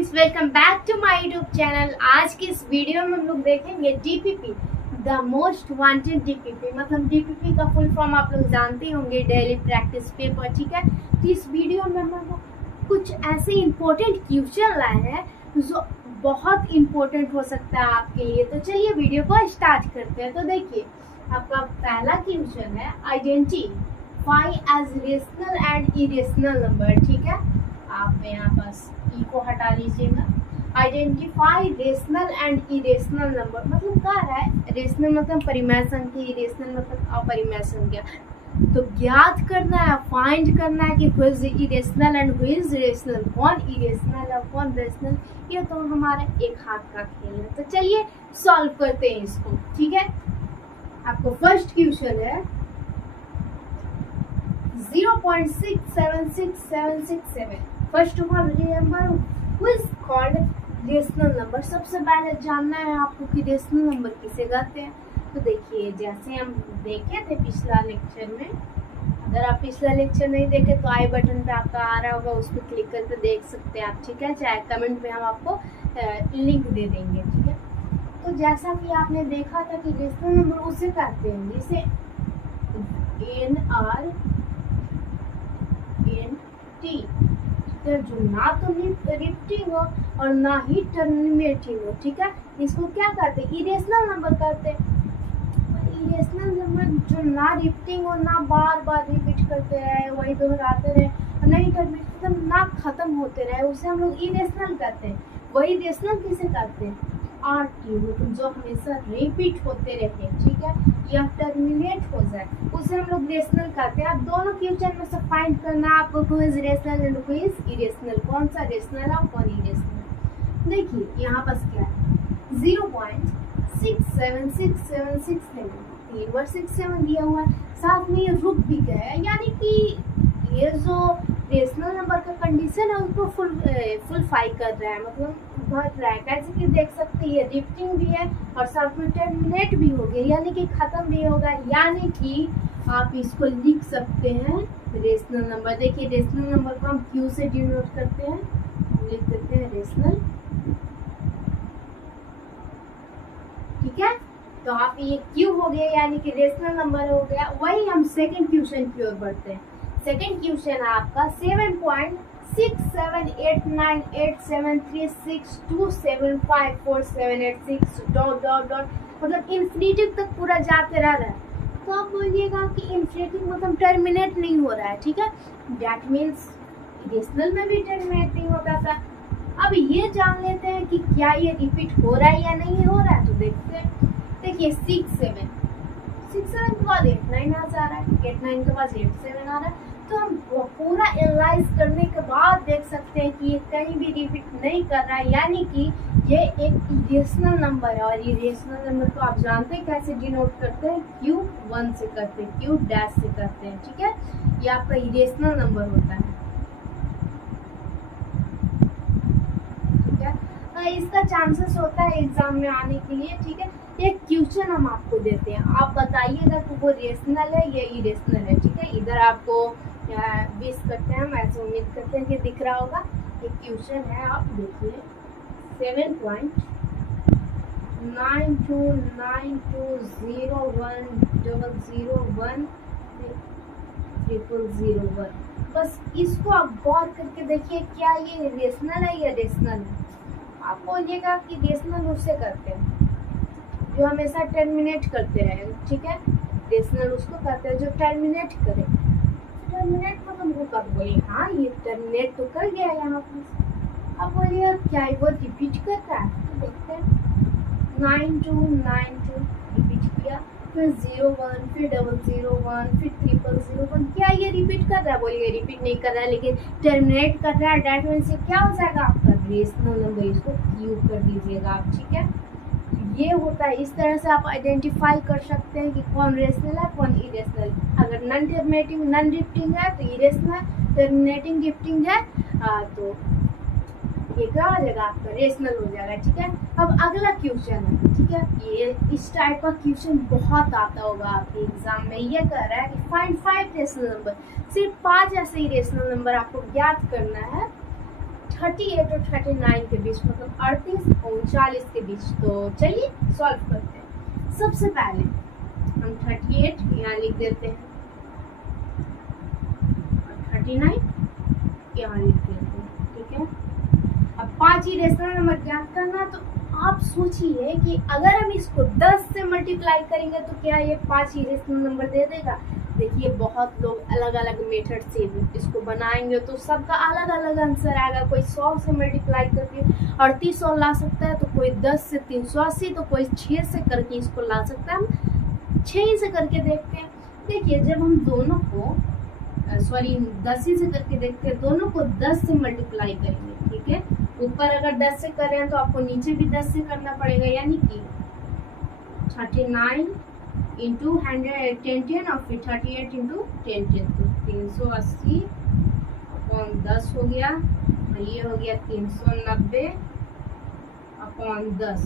Friends, welcome back to my YouTube channel. आज की इस वीडियो में हम लोग देखेंगे DPP, the most wanted DPP. मतलब डीपीपी का फुल फॉर्म आप लोग जानते होंगे, डेली प्रैक्टिस पेपर। ठीक है, तो इस वीडियो में हम लोग कुछ ऐसे इंपॉर्टेंट क्वेश्चन लाए हैं जो बहुत इंपॉर्टेंट हो सकता है आपके लिए। तो चलिए वीडियो को स्टार्ट करते हैं। तो देखिए, आपका पहला क्वेश्चन है identify as rational and irrational number. ठीक है, आप यहाँ पास ई को हटा लीजिएगा। Identify rational and irrational number मतलब क्या है? रेशनल मतलब परिमेय संख्या, इरेशनल मतलब अपरिमेय संख्या। तो ज्ञात करना है, फाइंड करना है कि who is irrational and who is rational, कौन इरेशनल और कौन रेशनल। ये तो हमारा एक हाथ का खेल है। तो चलिए सॉल्व करते हैं इसको। ठीक है, आपको फर्स्ट क्वेश्चन है 0.676767। First of all remember who is called rational number. सबसे पहले जानना है आपको कि रेशनल नंबर किसे कहते हैं। तो देखिए, जैसे हम देखे थे पिछला लेक्चर में, अगर आप पिछला लेक्चर नहीं देखे तो आई बटन पे आपका आ रहा होगा, उस पर क्लिक करके देख सकते हैं आप। ठीक है, चाहे कमेंट में हम आपको लिंक दे देंगे। ठीक है, तो जैसा कि आपने देखा था कि रेशनल नंबर उसे कहते हैं जिसे NRNT, जो ना तो रिपीटिंग हो और ना ही टर्मिनेटिंग हो। ठीक है, इसको क्या कहते हैं? इरेशनल नंबर कहते हैं। इरेशनल नंबर जो ना रिपीटिंग हो, ना बार बार रिपीट करते रहे, वही दोहराते रहे, और ना ही टर्मिनेट मतलब ना खत्म होते रहे, उसे हम लोग इरेशनल कहते हैं। वही रेशनल किसे कहते हैं? RT, मतलब जो हमेशा रिपीट होते रहे। ठीक है, या टर्मिनेट हो जाए, उसे हम लोग रेशनल कहते हैं। अब दोनों क्वेश्चन में से फाइंड करना है आपको who is rational and who is irrational, कौन सा रेशनल है और कौन इरेशनल। देखिए यहाँ पास क्या है, 0.676767, 3 बार 67 दिया हुआ है, साथ में ये रुक भी गया है, यानी कि ये जो रेशनल नंबर का कंडीशन है उसको फुलफाई कर रहा है, मतलब भर रहा है। कैसे कि देख सकते हैं ये रिपीटिंग भी है और साथ में टर्मिनेट भी हो गया, यानी कि खत्म भी होगा। यानी कि आप इसको लिख सकते हैं रेशनल नंबर। देखिए, रेशनल नंबर को हम क्यू से डिनोट करते हैं, लिख देते हैं रेशनल। ठीक है, तो आप ये क्यू हो गया, यानी कि रेशनल नंबर हो गया। वही हम सेकंड क्वेश्चन की ओर बढ़ते हैं। सेकंड क्वेश्चन है आपका 7.67898736275478 डॉट डॉट डॉट, मतलब इन्फिनिटिव तक पूरा जाते रह रहा है। तो आप बोलिएगा कि इन्फिनिटिव मतलब टर्मिनेट नहीं हो रहा है। ठीक है, दैट मीन्स रेशनल में भी टर्मिनेट नहीं होता था। अब ये जान लेते हैं कि क्या ये रिपीट हो रहा है या नहीं हो रहा है। तो देखते हैं। देखिए 67 के बाद 89 आ रहा है, 89 के बाद 87 आ रहा है। तो हम पूरा एनालाइज करने के बाद देख सकते हैं कि ये कहीं भी रिपीट नहीं कर रहा है, यानी कि ये एक इरेशनल नंबर है। और इरेशनल नंबर को आप जानते हैं कैसे डिनोट करते हैं? Q1 से करते हैं, Q डैश से करते हैं। ठीक है, ये आपका इरेशनल नंबर होता है। ठीक है, तो इसका चांसेस होता है एग्जाम में आने के लिए। ठीक है, एक क्वेश्चन हम आपको देते हैं, आप बताइएगा कि वो रेशनल है या इरेशनल है। ठीक है, इधर आपको 20 करते हैं, हम ऐसे उम्मीद करते हैं कि दिख रहा होगा। एक क्वेश्चन है, आप देखिए 7.9292010010010001। बस इसको आप गौर करके देखिए, क्या ये रेशनल है या रेशनल है। आप बोलिएगा कि रेशनल उससे करते हैं जो हमेशा टर्मिनेट करते रहे। ठीक है, रेशनल उसको कहते हैं जो टर्मिनेट करे। टर्मिनेट मतलब वो कब बोले हाँ ये टर्मिनेट तो कर गया यहाँ पर। अब बोलिए क्या वो रिपीट कर रहा है। तो देखते हैं 9292 रिपीट किया, फिर 01, फिर 001, फिर 0001। क्या ये रिपीट कर रहा है? बोलिए रिपीट नहीं कर रहा है, लेकिन टर्मिनेट कर रहा है। डेट मीन्स से क्या हो जाएगा आपका रेशनल नंबर, इसको क्यू कर दीजिएगा आप। ठीक है, ये होता है। इस तरह से आप आइडेंटिफाई कर सकते हैं कि कौन रेशनल है कौन इरेशनल। अगर नॉन टर्मिनेटिंग नॉन रिपीटिंग है तो इरेशनल, टर्मिनेटिंग रिपीटिंग है तो ये क्या हो जाएगा आपका रेशनल हो जाएगा। ठीक है, अब अगला क्वेश्चन है। ठीक है, ये इस टाइप का क्वेश्चन बहुत आता होगा आपके एग्जाम में। ये कह रहा है कि फाइंड 5 रेशनल नंबर। सिर्फ 5 ऐसे ही रेशनल नंबर आपको ज्ञात करना है 38 और 39 के बीच, मतलब 38 और 39 के बीच। तो चलिए सॉल्व करते हैं। सबसे पहले हम 38 यहाँ लिख देते हैं और 39 यहाँ लिख देते हैं, ठीक है। अब 5 इरेशनल नंबर ज्ञात करना, तो आप सोचिए कि अगर हम इसको 10 से मल्टीप्लाई करेंगे तो क्या ये 5 इरेशनल नंबर दे देगा। देखिए बहुत लोग अलग अलग मेथड से इसको बनाएंगे तो सबका अलग अलग आंसर आएगा। कोई 100 से मल्टीप्लाई करके 3800 ला सकता है, तो कोई 10 से 380, तो कोई 6 से करके इसको ला सकता है। हम 6 से करके देखते हैं। देखिए जब हम दोनों को 10 से करके देखते हैं, दोनों को 10 से मल्टीप्लाई करेंगे, ठीक है। ऊपर अगर 10 से कर रहे हैं तो आपको नीचे भी 10 से करना पड़ेगा, यानी कि 39 इंटू 10 और फिर 38 इंटू 10, तो 380 अपॉन 10 हो गया, और ये हो गया 390 अपॉन 10।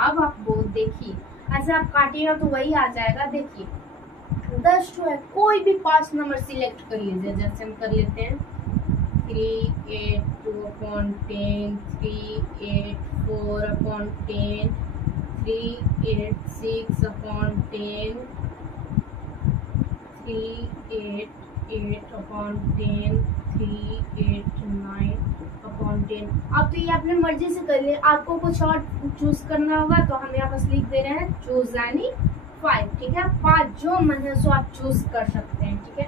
अब आप वो देखिए ऐसे आप काटिएगा तो वही आ जाएगा। देखिए 10 है, कोई भी 5 नंबर सिलेक्ट कर लीजिए, जैसे हम कर लेते हैं 382 upon 10, 384 upon 10, 386 upon 10, 388 upon 10, 389 upon 10। आप तो ये अपने मर्जी से कर लिए, आपको कुछ और चूज करना होगा तो हम यहाँ पर लिख दे रहे हैं चूज यानी 5, ठीक है। 5 जो मन है सो आप चूज कर सकते हैं, ठीक है।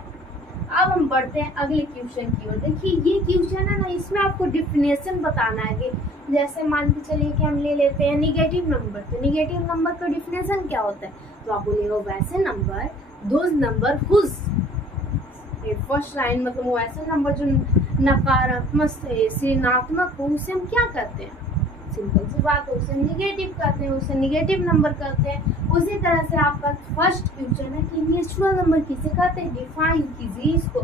अब हम बढ़ते हैं अगले क्वेश्चन की ओर। देखिए ये क्वेश्चन है ना, इसमें आपको डिफिनेशन बताना है कि जैसे मान के चलिए कि हम ले लेते हैं निगेटिव नंबर, तो निगेटिव नंबर का डिफिनेशन क्या होता है। तो आप बोलेगा वैसे number, those number whose, first line मतलब वो ऐसे नंबर जो नकारात्मक से ऋणात्मक हो उसे हम क्या कहते हैं, सिंपल सी बात है, उसे निगेटिव कहते हैं, उसे निगेटिव नंबर कहते हैं। उसी तरह से आपका फर्स्ट क्वेश्चन है कि नेचुरल नंबर किसे कहते हैं, डिफाइन कीजिए इसको।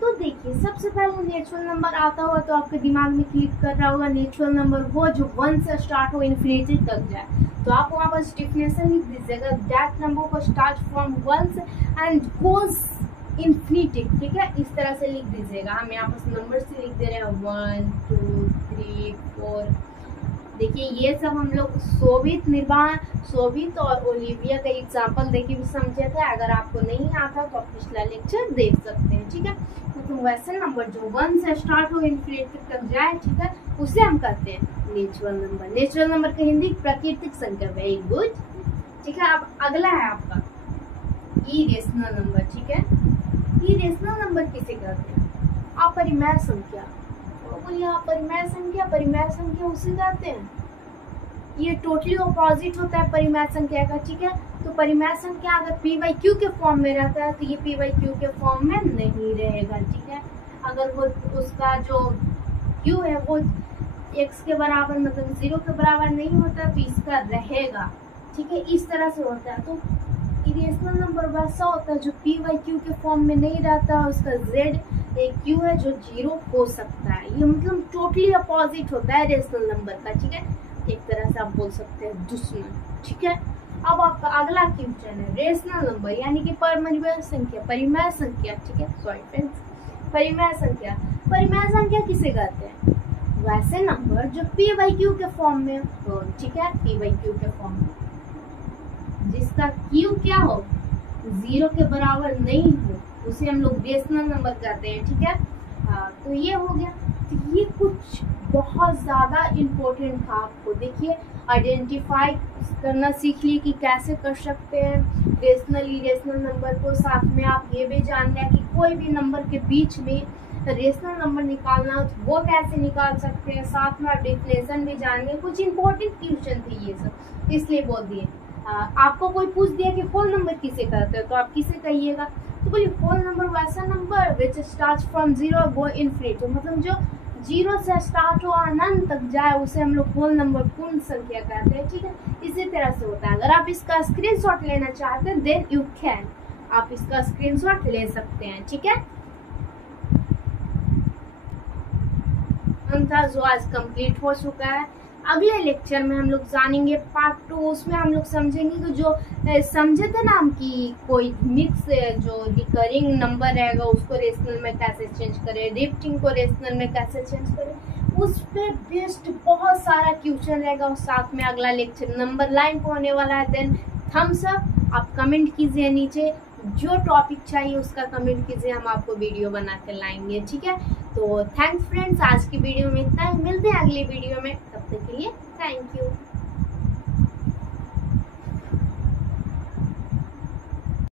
तो देखिए सबसे पहले नेचुरल नंबर आता हुआ तो आपके दिमाग में क्लिक कर रहा होगा नेचुरल नंबर वो जो 1 से स्टार्ट हो इन्फिनिटी तक जाए। तो आप वहाँ पर डिफिनेशन लिख दीजिएगा, दैट नंबर को start from 1 and goes infinity, ठीक है। इस तरह से लिख दीजिएगा। हम यहाँ पर नंबर से लिख दे रहे हैं 1 2 3 4। देखिए ये सब हम लोग सोवियत और ओलिविया का एग्जाम्पल देके भी समझे थे। अगर आपको नहीं आता तो आप पिछला लेक्चर देख सकते हैं, ठीक है। तो वैसे नंबर जो 1 से स्टार्ट हो इन्फिनिटी तक जाए, ठीक है, उसे हम कहते हैं नेचुरल नंबर। नेचुरल नंबर का हिंदी प्राकृतिक संख्या। वेरी गुड, ठीक है। अब अगला है आपका इरेशनल नंबर, ठीक है। इरेशनल नंबर किसे कहते हैं, अपरिमेय संख्या। बोलिए अपरिमेय संख्या, परिमेय संख्या उसे कहते हैं। ये टोटली अपोजिट होता है परिमेय संख्या का, ठीक है। तो परिमेय संख्या अगर p/q के फॉर्म में रहता है तो ये p/q के फॉर्म में नहीं रहेगा, ठीक है। अगर वो उसका जो q है वो x के बराबर मतलब 0 के बराबर नहीं होता तो इसका रहेगा, ठीक है। इस तरह से होता है। तो इरेशनल नंबर वैसा होता है जो p/q के फॉर्म में नहीं रहता, उसका z एक q है जो 0 हो सकता है। ये मतलब टोटली अपोजिट होता है रेशनल नंबर का, ठीक है। एक तरह से आप बोल सकते हैं दुश्मन, ठीक है। अब आपका अगला क्वेश्चन है रेशनल नंबर यानी कि परिमेय संख्या, परिमेय संख्या, ठीक है। सॉरी फ्रेंड्स, परिमेय संख्या। परिमेय संख्या किसे कहते हैं, वैसे नंबर जो p/q के फॉर्म में हो, ठीक है, p/q के फॉर्म में, जिसका q क्या हो 0 के बराबर नहीं हो, उसे हम लोग रेशनल नंबर कहते हैं, ठीक है। तो ये हो गया। तो ये कुछ बहुत ज़्यादा इम्पोर्टेंट था आपको। देखिए आइडेंटिफाई करना सीख लिए कि कैसे कर सकते हैं रेशनल इरेशनल नंबर को। साथ में आप ये भी जान गए कि कोई भी नंबर के बीच में रेशनल नंबर निकालना हो तो वो कैसे निकाल सकते हैं। साथ में आप डिफिनेशन भी जान गए। कुछ इम्पोर्टेंट क्वेश्चन थे ये सब, इसलिए बोल दिए। आपको कोई पूछ दिया कि होल नंबर किसे कहते हैं तो आप किसे कहिएगा, तो बोलिए होल नंबर वैसा number which start from 0 go infinity, मतलब जो 0 से स्टार्ट हो अनंत तक जाए उसे हम लोग होल नंबर पूर्ण संख्या कहते हैं, ठीक है। इसी तरह से होता है। अगर आप इसका स्क्रीनशॉट लेना चाहते हैं देन यू कैन, आप इसका स्क्रीनशॉट ले सकते हैं, ठीक है। था जो आज कंप्लीट हो चुका है। अगले लेक्चर में हम लोग जानेंगे पार्ट 2। उसमें हम लोग समझेंगे कि जो समझे थे ना हम कि कोई मिक्स जो रिकरिंग नंबर रहेगा उसको रेशनल में कैसे चेंज करें, रिपीटिंग को रेशनल में कैसे चेंज करें, उस पे बेस्ड बहुत सारा क्वेश्चन रहेगा और साथ में अगला लेक्चर नंबर लाइन पे होने वाला है। देन थम्स अप, आप कमेंट कीजिए नीचे, जो टॉपिक चाहिए उसका कमेंट कीजिए, हम आपको वीडियो बना कर लाएंगे, ठीक है। तो थैंक्स फ्रेंड्स, आज की वीडियो में इतना ही, मिलते हैं अगली वीडियो में, तब तक के लिए थैंक यू।